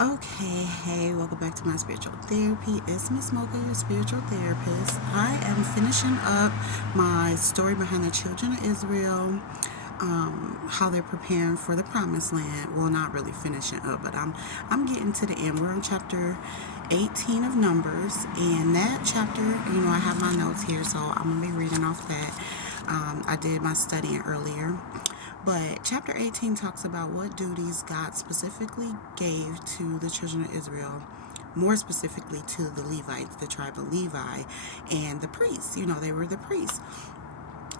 Okay, hey, welcome back to my spiritual therapy. It's Miss Mocha, your spiritual therapist. I am finishing up my story behind the children of Israel, how they're preparing for the promised land. Well, not really finishing up, but I'm getting to the end. We're on chapter 18 of Numbers, and that chapter, I have my notes here, so I'm gonna be reading off that. I did my studying earlier. But chapter 18 talks about what duties God specifically gave to the children of Israel, more specifically to the Levites, the tribe of Levi, and the priests. They were the priests.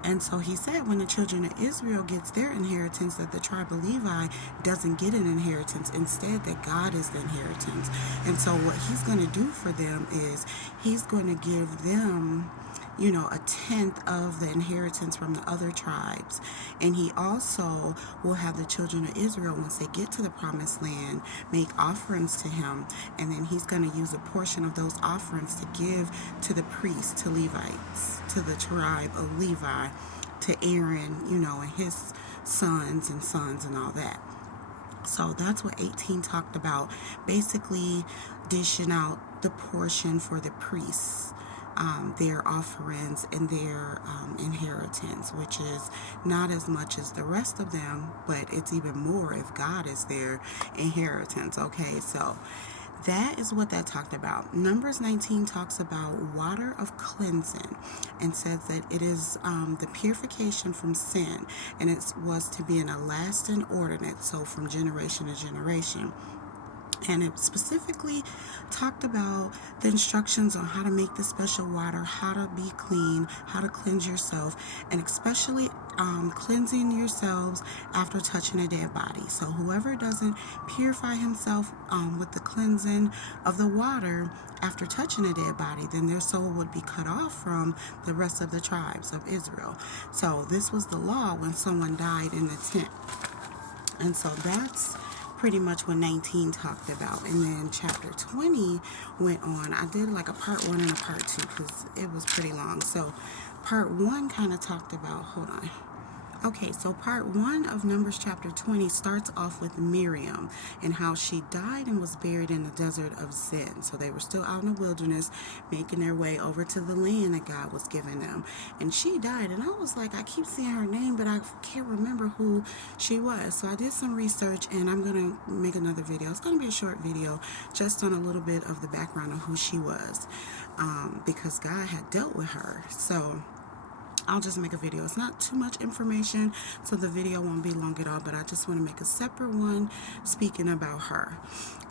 And so he said when the children of Israel gets their inheritance, that the tribe of Levi doesn't get an inheritance. Instead, that God is the inheritance. And so what he's going to do for them is he's going to give them a tenth of the inheritance from the other tribes. And he also will have the children of Israel, once they get to the promised land, make offerings to him. And then he's going to use a portion of those offerings to give to the priests, to Levites, to the tribe of Levi, to Aaron, and his sons and all that. So that's what 18 talked about, basically dishing out the portion for the priests, their offerings and their inheritance, which is not as much as the rest of them, but it's even more if God is their inheritance. Okay, so that is what that talked about. Numbers 19 talks about water of cleansing and says that it is the purification from sin, and it was to be in a lasting ordinance, so from generation to generation. And it specifically talked about the instructions on how to make the special water, how to be clean, how to cleanse yourself, and especially cleansing yourselves after touching a dead body. So whoever doesn't purify himself with the cleansing of the water after touching a dead body, then their soul would be cut off from the rest of the tribes of Israel. So this was the law when someone died in the tent. And so that's pretty much what 19 talked about. And then chapter 20 went on. I did like a part 1 and a part 2 because it was pretty long. So part 1 kind of talked about, hold on. Okay, so part 1 of Numbers chapter 20 starts off with Miriam and how she died and was buried in the desert of Zin. So they were still out in the wilderness making their way over to the land that God was giving them. And she died, and I was like, I keep seeing her name, but I can't remember who she was. So I did some research, and I'm going to make another video. It's going to be a short video just on a little bit of the background of who she was, because God had dealt with her. So I'll just make a video. It's not too much information, so the video won't be long at all, but I just want to make a separate one speaking about her.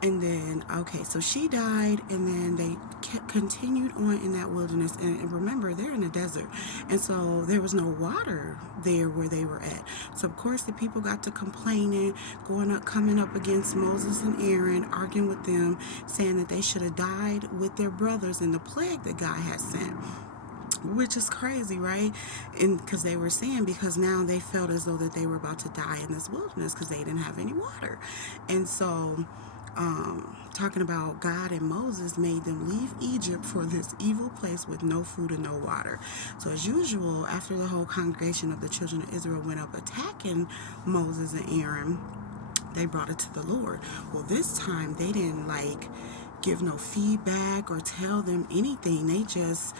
And then, okay, so she died, and then they continued on in that wilderness. And remember, they're in the desert, and so there was no water there where they were at. So, of course, the people got to complaining, coming up against Moses and Aaron, arguing with them, saying that they should have died with their brothers in the plague that God had sent. Which is crazy, right? And because they were saying, because now they felt as though that they were about to die in this wilderness because they didn't have any water. And so talking about God and Moses made them leave Egypt for this evil place with no food and no water. So as usual, after the whole congregation of the children of Israel went up attacking Moses and Aaron, they brought it to the Lord. Well, this time they didn't give no feedback or tell them anything. They just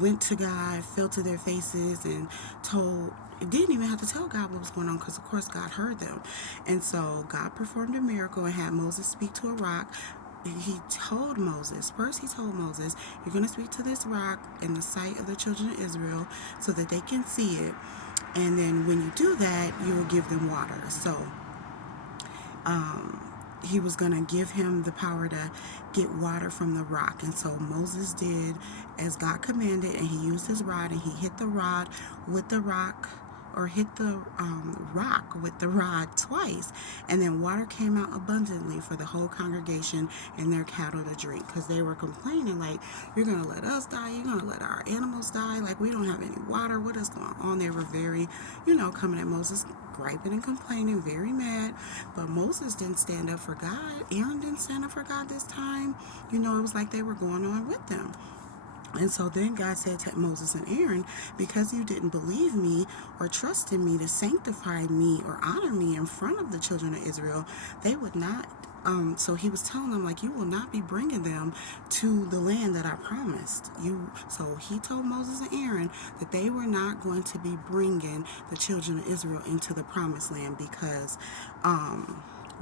went to God, fell to their faces, and didn't even have to tell God what was going on, because of course God heard them. And so God performed a miracle and had Moses speak to a rock. He told Moses, you're going to speak to this rock in the sight of the children of Israel so that they can see it. And then when you do that, you will give them water. So, he was going to give him the power to get water from the rock. And so Moses did as God commanded, and he used his rod, and he hit the rod with the rock, or hit the rock with the rod twice, and then water came out abundantly for the whole congregation and their cattle to drink, because they were complaining you're going to let us die, you're going to let our animals die, we don't have any water, what is going on? They were very, coming at Moses, griping and complaining, very mad. But Moses didn't stand up for God. Aaron didn't stand up for God this time. It was like they were going on with them. And so then God said to Moses and Aaron, because you didn't believe me or trust in me to sanctify me or honor me in front of the children of Israel, they would not So he was telling them, like, you will not be bringing them to the land that I promised you. So he told Moses and Aaron that they were not going to be bringing the children of Israel into the promised land because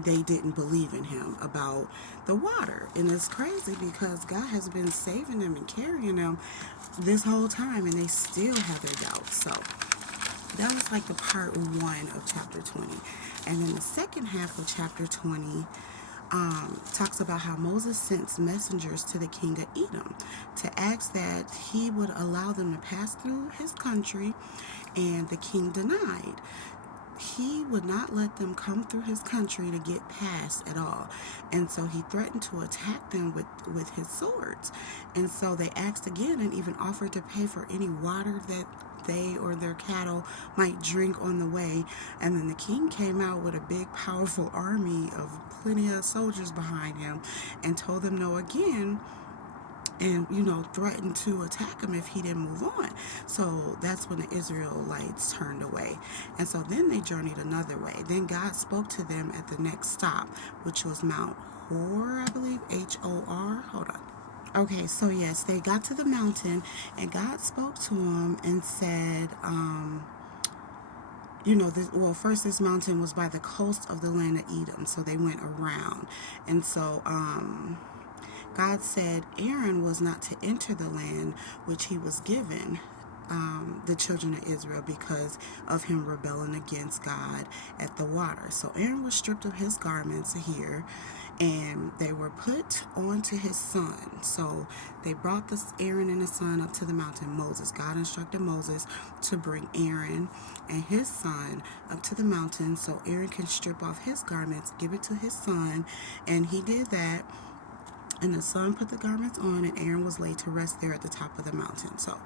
they didn't believe in him about the water. And it's crazy because God has been saving them and carrying them this whole time, and they still have their doubts. So that was like the part 1 of chapter 20. And then the second half of chapter 20 talks about how Moses sent messengers to the king of Edom to ask that he would allow them to pass through his country, and the king denied. He would not let them come through his country to get past at all. And so he threatened to attack them with his swords. And so they asked again and even offered to pay for any water that they or their cattle might drink on the way. And then the king came out with a big, powerful army of plenty of soldiers behind him and told them no again, and threatened to attack him if he didn't move on. So that's when the Israelites turned away, and so then they journeyed another way. Then God spoke to them at the next stop, which was Mount Hor, I believe, Hor. Hold on. Okay, so yes, they got to the mountain, and God spoke to them and said, first this mountain was by the coast of the land of Edom, so they went around. And so God said Aaron was not to enter the land which he was given the children of Israel because of him rebelling against God at the water. So Aaron was stripped of his garments here, and they were put onto his son. So they brought this Aaron and his son up to the mountain. God instructed Moses to bring Aaron and his son up to the mountain so Aaron can strip off his garments, give it to his son, and he did that. And the son put the garments on, and Aaron was laid to rest there at the top of the mountain. So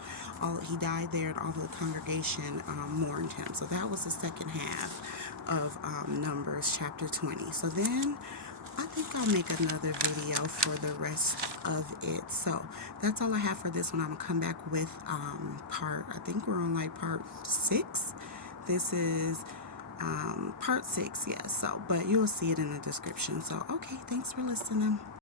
he died there, and all of the congregation mourned him. So that was the second half of Numbers chapter 20. So then I think I'll make another video for the rest of it. So that's all I have for this one. I'm going to come back with I think we're on like part 6. This is part 6, yes. So, but you'll see it in the description. So, okay, thanks for listening.